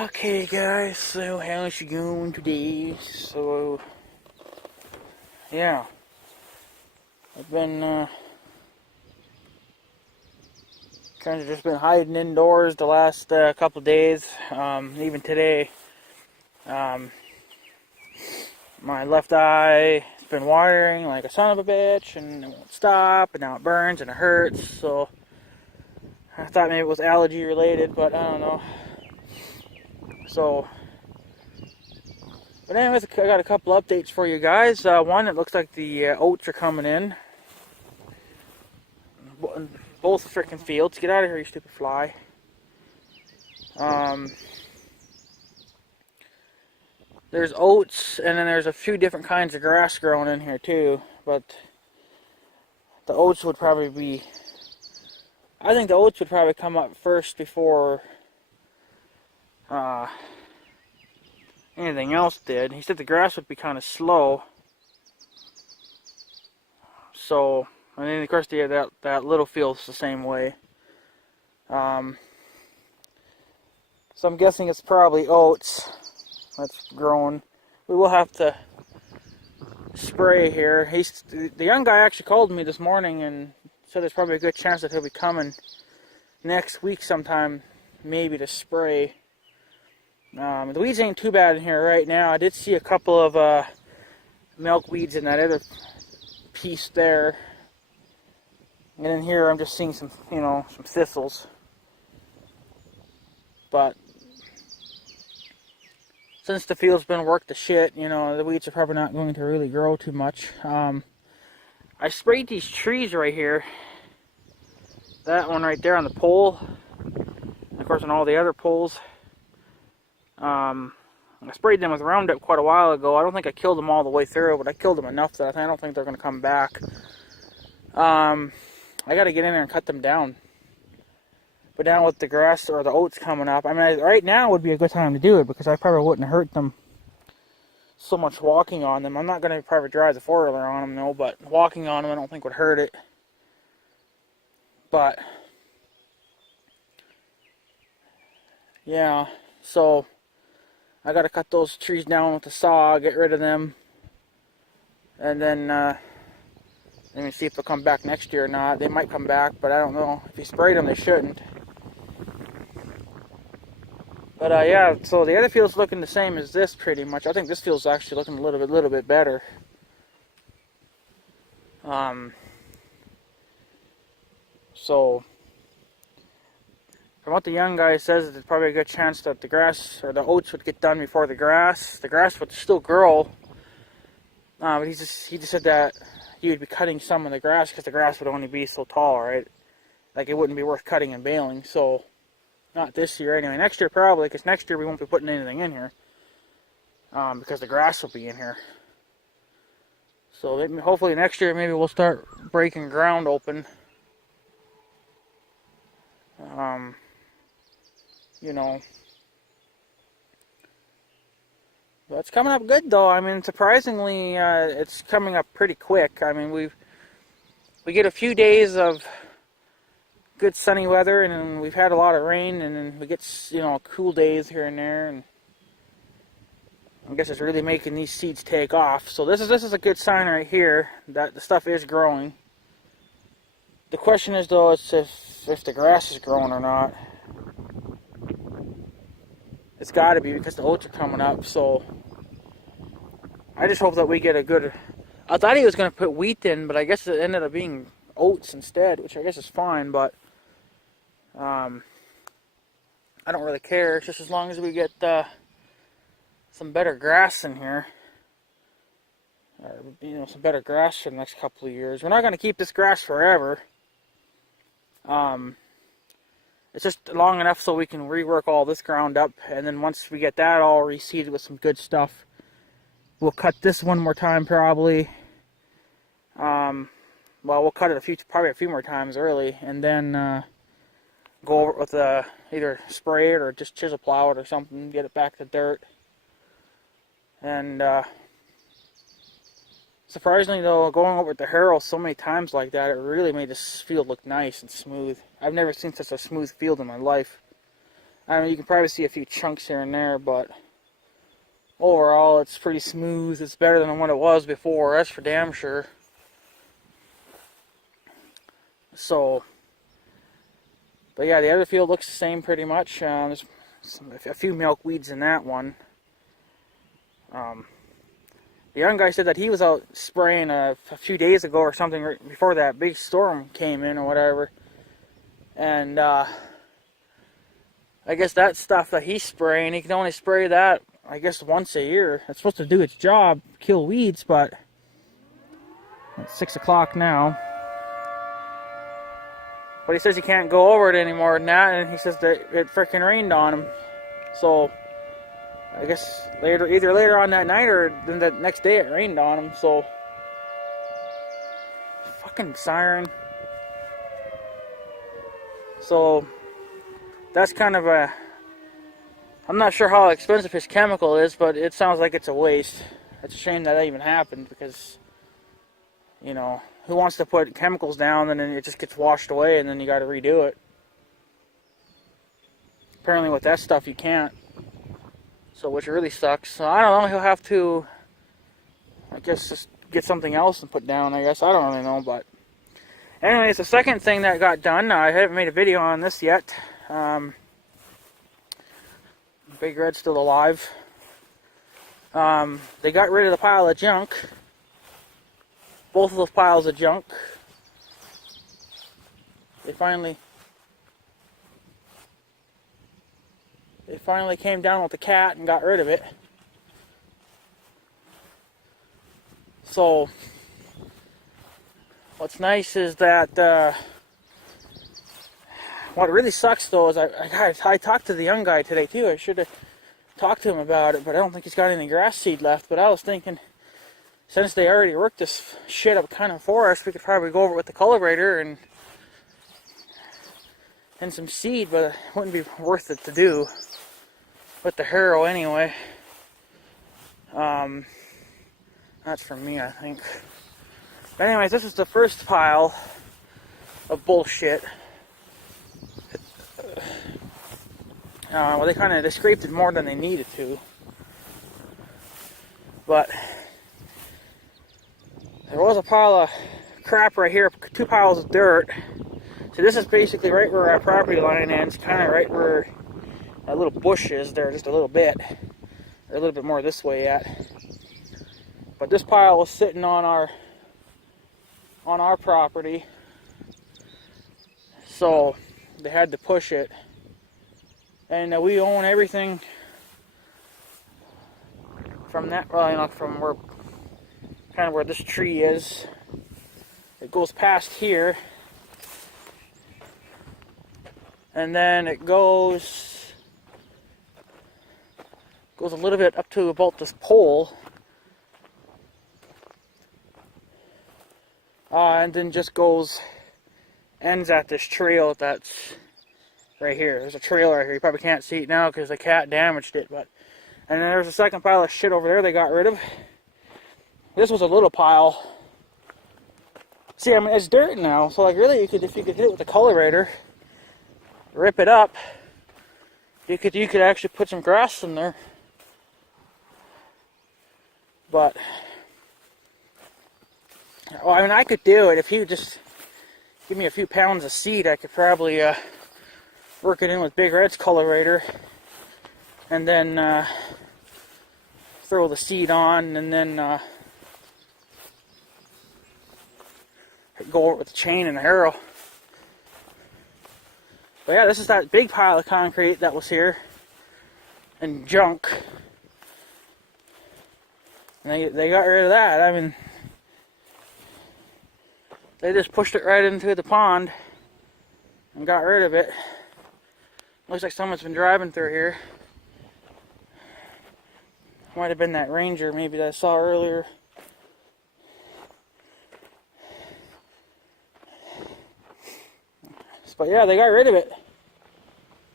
Okay guys, so how's it going today? So, yeah, I've been kind of just been hiding indoors the last couple of days. Even today, um, my left eye has been watering like a son of a bitch, and it won't stop, and now it burns and it hurts. So I thought maybe it was allergy related, but I don't know. So, but anyways, I got a couple updates for you guys. One, it looks like the oats are coming in. Both freaking fields. Get out of here, you stupid fly. There's oats, and then there's a few different kinds of grass growing in here too. But the oats would probably be... I think the oats would probably come up first before anything else did. He said the grass would be kind of slow. So, and then of course that little field's the same way. So I'm guessing it's probably oats that's growing. We will have to spray here. The young guy actually called me this morning and said there's probably a good chance that he'll be coming next week sometime, maybe to spray. The weeds ain't too bad in here right now. I did see a couple of milkweeds in that other piece there. And in here I'm just seeing some, some thistles. But since the field's been worked to shit, the weeds are probably not going to really grow too much. I sprayed these trees right here. That one right there on the pole. And of course on all the other poles. I sprayed them with Roundup quite a while ago. I don't think I killed them all the way through, but I killed them enough that I don't think they're going to come back. I got to get in there and cut them down. But now with the grass or the oats coming up, I mean, right now would be a good time to do it because I probably wouldn't hurt them so much walking on them. I'm not going to probably drive the four-wheeler on them, no, but walking on them I don't think would hurt it. But, yeah, so I got to cut those trees down with the saw, get rid of them, and then let me see if they'll come back next year or not. They might come back, but I don't know. If you sprayed them, they shouldn't. But yeah, so the other field's looking the same as this pretty much. I think this field's actually looking a little bit better. So from what the young guy says, there's probably a good chance that the grass or the oats would get done before the grass. The grass would still grow, but he just said that he would be cutting some of the grass because the grass would only be so tall, right? Like it wouldn't be worth cutting and baling. So. Not this year anyway. Next year probably, because next year we won't be putting anything in here. Because the grass will be in here. So hopefully next year maybe we'll start breaking ground open. But it's coming up good though. I mean, surprisingly, it's coming up pretty quick. I mean, we get a few days of good sunny weather, and then we've had a lot of rain, and then we get cool days here and there, and I guess it's really making these seeds take off. So this is a good sign right here that the stuff is growing. The question is though, it's if the grass is growing or not. It's got to be because the oats are coming up. So I just hope that we get a good. I thought he was going to put wheat in, but I guess it ended up being oats instead, which I guess is fine, but I don't really care. It's just as long as we get some better grass in here, or some better grass for the next couple of years. We're not going to keep this grass forever. It's just long enough so we can rework all this ground up, and then once we get that all reseeded with some good stuff, we'll cut this one more time probably. Well, we'll cut it probably a few more times early, and then go over it with either spray it or just chisel plow it or something, get it back to dirt. And surprisingly though, going over the harrow so many times like that, it really made this field look nice and smooth. I've never seen such a smooth field in my life. I mean, you can probably see a few chunks here and there, but overall, it's pretty smooth. It's better than what it was before, that's for damn sure. So, but yeah, the other field looks the same pretty much. There's a few milkweeds in that one. The young guy said that he was out spraying a few days ago or something right before that big storm came in or whatever. And I guess that stuff that he's spraying, he can only spray that, I guess, once a year. It's supposed to do its job, kill weeds, but it's 6 o'clock now. But he says he can't go over it anymore than that, and he says that it freaking rained on him. So I guess either later on that night or then the next day it rained on him. So fucking siren. So that's kind of a, I'm not sure how expensive his chemical is, but it sounds like it's a waste. It's a shame that even happened, because, you know, who wants to put chemicals down and then it just gets washed away and then you got to redo it. Apparently with that stuff you can't. So, which really sucks. So I don't know, he'll have to, I guess, just get something else and put down, I guess. I don't really know, but anyways, the second thing that got done, I haven't made a video on this yet. Big Red's still alive. They got rid of the pile of junk. Both of those piles of junk. They finally came down with the cat and got rid of it. So what's nice is that what really sucks though is I talked to the young guy today too. I should have talked to him about it, but I don't think he's got any grass seed left. But I was thinking, since they already worked this shit up kind of for us, we could probably go over it with the cultivator and some seed, but it wouldn't be worth it to do with the harrow anyway. That's for me, I think. But anyways, this is the first pile of bullshit. Well, they scraped it more than they needed to. But there was a pile of crap right here, 2 piles of dirt. So this is basically right where our property line ends, kind of right where that little bush is there, just a little bit. Or a little bit more this way yet. But this pile was sitting on our property. So they had to push it. And we own everything from that, well, you know, from where, kind of where this tree is. It goes past here. And then it goes a little bit up to about this pole. And then just ends at this trail that's right here. There's a trail right here. You probably can't see it now because the cat damaged it. And then there's a second pile of shit over there they got rid of. This was a little pile. See, I mean, it's dirt now. So, like, really, if you could hit it with a cultivator, rip it up, you could actually put some grass in there. But, well, I mean, I could do it. If you just give me a few pounds of seed, I could probably work it in with Big Red's cultivator, and then throw the seed on, and then go over it with the chain and the harrow. But yeah, this is that big pile of concrete that was here, and junk. And they got rid of that. I mean, they just pushed it right into the pond and got rid of it. Looks like someone's been driving through here. Might have been that Ranger maybe that I saw earlier. But yeah, they got rid of it.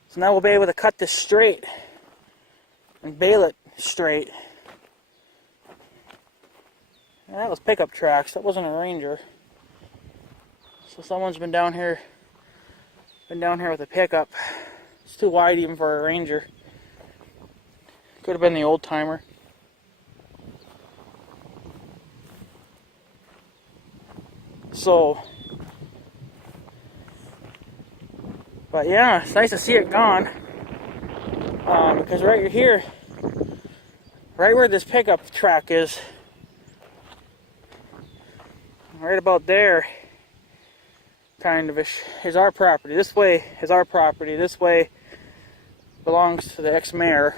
So now we'll be able to cut this straight and bale it straight. And that was pickup tracks. That wasn't a Ranger. So someone's been down here with a pickup. It's too wide even for a Ranger. Could have been the old timer. So, but yeah, it's nice to see it gone. Because right here, right where this pickup track is, right about there, kind of is our property. This way is our property. This way belongs to the ex-mayor.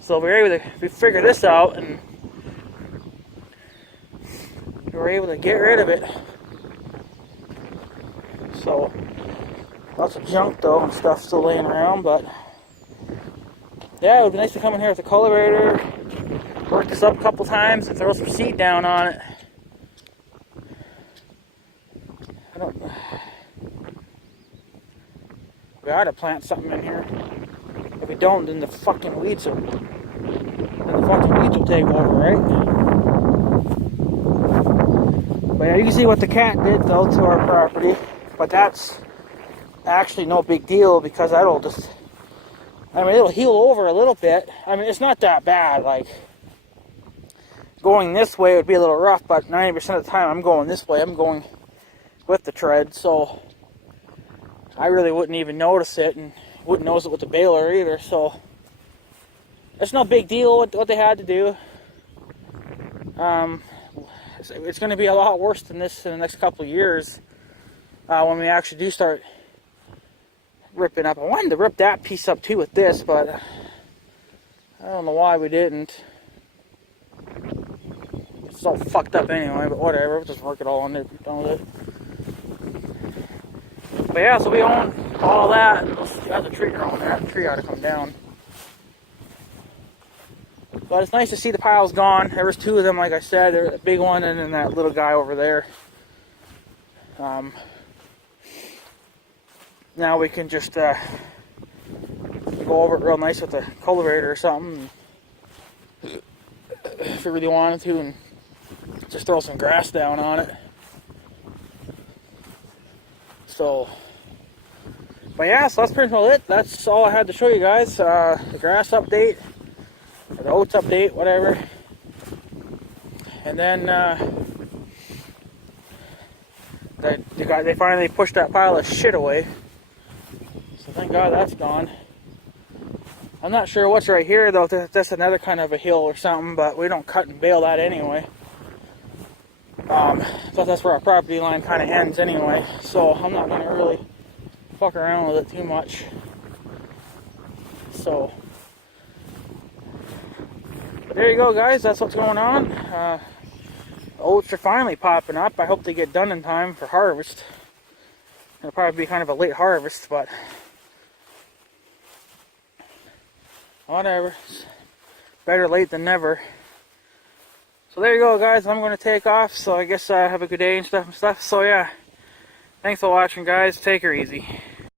So we figured this out, and we were able to get rid of it. So lots of junk though and stuff still laying around, but yeah, it would be nice to come in here with the cultivator, work this up a couple times, and throw some seed down on it. We ought to plant something in here. If we don't, then the fucking weeds will take over, right? But yeah, you can see what the cat did though to our property. But that's actually no big deal because that'll just, I mean, it'll heal over a little bit. I mean, it's not that bad. Like, going this way would be a little rough, but 90% of the time I'm going this way. I'm going with the tread, so I really wouldn't even notice it, and wouldn't notice it with the baler either. So it's no big deal what they had to do. It's going to be a lot worse than this in the next couple of years when we actually do start ripping up. I wanted to rip that piece up too with this, but I don't know why we didn't. It's all fucked up anyway, but whatever. We'll just work it all on there. Done with it. But yeah, so we own all that. There's a tree growing there. The tree ought to come down. But it's nice to see the piles gone. There was two of them, like I said. There's a big one and then that little guy over there. Now we can just go over it real nice with a cultivator or something, if we really wanted to, and just throw some grass down on it. So, but yeah, so that's pretty much it. That's all I had to show you guys. The grass update, or the oats update, whatever. And then they finally pushed that pile of shit away. So thank God that's gone. I'm not sure what's right here though. That's another kind of a hill or something, but we don't cut and bale that anyway. But that's where our property line kind of ends anyway. So I'm not going to really fuck around with it too much. So, but there you go, guys. That's what's going on. Oats are finally popping up. I hope they get done in time for harvest. It'll probably be kind of a late harvest, but whatever. It's better late than never. So there you go, guys. I'm going to take off. So I guess have a good day and stuff. So yeah. Thanks for watching, guys. Take her easy.